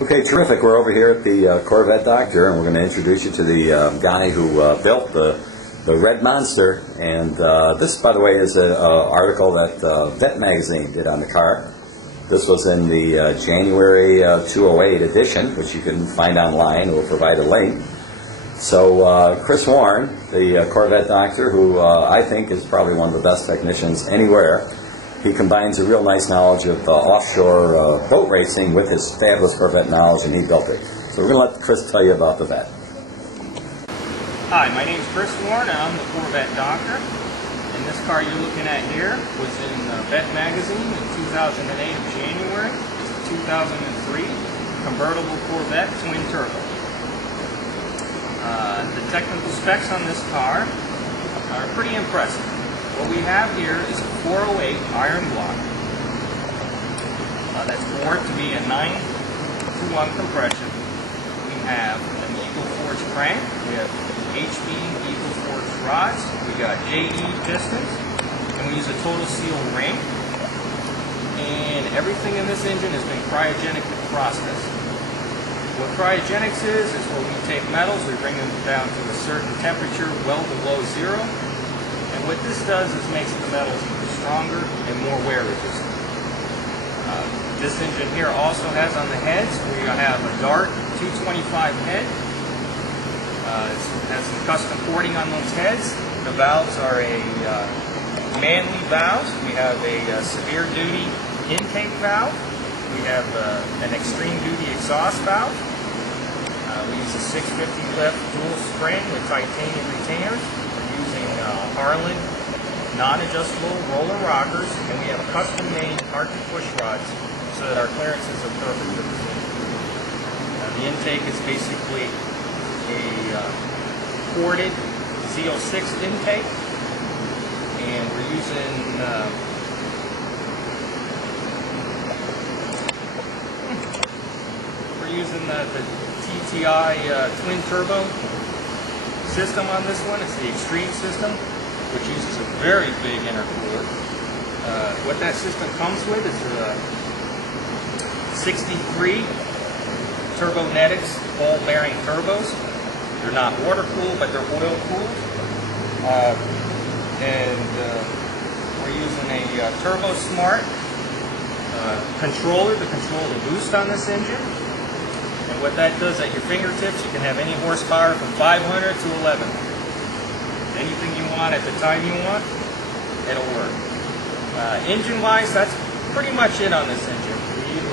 Okay, terrific. We're over here at the Corvette Doctor, and we're going to introduce you to the guy who built the Red Monster. And this, by the way, is an article that Corvette magazine did on the car. This was in the January 2008 edition, which you can find online. We'll provide a link. So Chris Warren, the Corvette Doctor, who I think is probably one of the best technicians anywhere, he combines a real nice knowledge of offshore boat racing with his fabulous Corvette knowledge, and he built it. So we're going to let Chris tell you about the Vette. Hi, my name is Chris Warren, and I'm the Corvette Doctor. And this car you're looking at here was in Vette magazine in 2008 of January. It's a 2003 convertible Corvette twin turbo. The technical specs on this car are pretty impressive. What we have here is a 408 iron block that's bored to be a 9-to-1 compression. We have an Eagle Forge crank. We have HB Eagle Forge rods. We got JE pistons, and we use a total seal ring. And everything in this engine has been cryogenically processed. What cryogenics is where we take metals, we bring them down to a certain temperature, well below zero. And what this does is makes the metals even stronger and more wear resistant. This engine here also has on the heads, we have a Dart 225 head. It has some custom porting on those heads. The valves are a manly valves. We have a severe duty intake valve. We have an extreme duty exhaust valve. We use a 650 lift dual spring with titanium retainers. Harlan non-adjustable roller rockers, and we have custom-made hard-to-push rods so that our clearances are perfect with this engine. The intake is basically a ported Z06 intake, and we're using the TTI twin turbo system on this one. It's the Extreme system, which uses a very big intercooler. What that system comes with is 63 Turbonetics ball bearing turbos. They're not water cooled, but they're oil cooled. We're using a Turbo Smart controller to control the boost on this engine. And what that does at your fingertips, you can have any horsepower from 500 to 11. Anything you want at the time you want, it'll work. Engine-wise, that's pretty much it on this engine.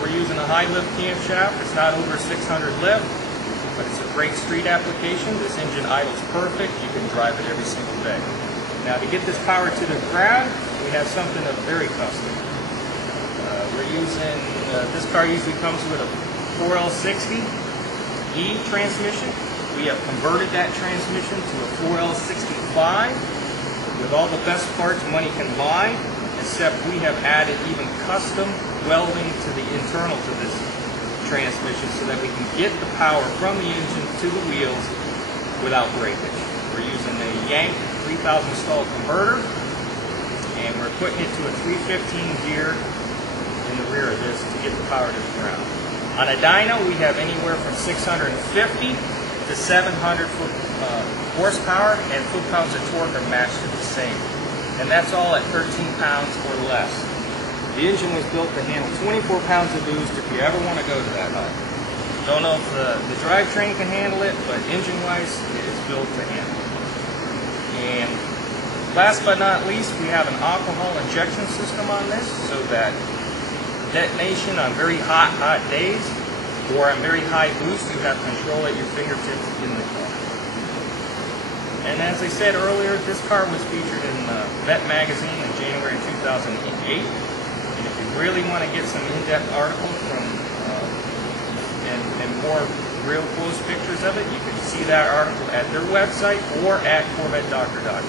We're using a high lift camshaft. It's not over 600 lift, but it's a great street application. This engine idles perfect. You can drive it every single day. Now, to get this power to the ground, we have something that's very custom. We're using, this car usually comes with a 4L60E transmission. We have converted that transmission to a 4L65 with all the best parts money can buy, except we have added even custom welding to the internal to this transmission so that we can get the power from the engine to the wheels without breakage. We're using a Yank 3000 stall converter, and we're putting it to a 315 gear in the rear of this to get the power to the ground. On a dyno, we have anywhere from 650 to 700 horsepower, and foot-pounds of torque are matched to the same. And that's all at 13 pounds or less. The engine was built to handle 24 pounds of boost if you ever want to go to that high. Don't know if the drivetrain can handle it, but engine-wise, it's built to handle it. And last but not least, we have an alcohol injection system on this so that detonation on very hot days or on very high boost, you have control at your fingertips in the car. And as I said earlier, this car was featured in Vette magazine in January 2008. And if you really want to get some in-depth article from and more real close pictures of it, you can see that article at their website or at CorvetteDoctor.com.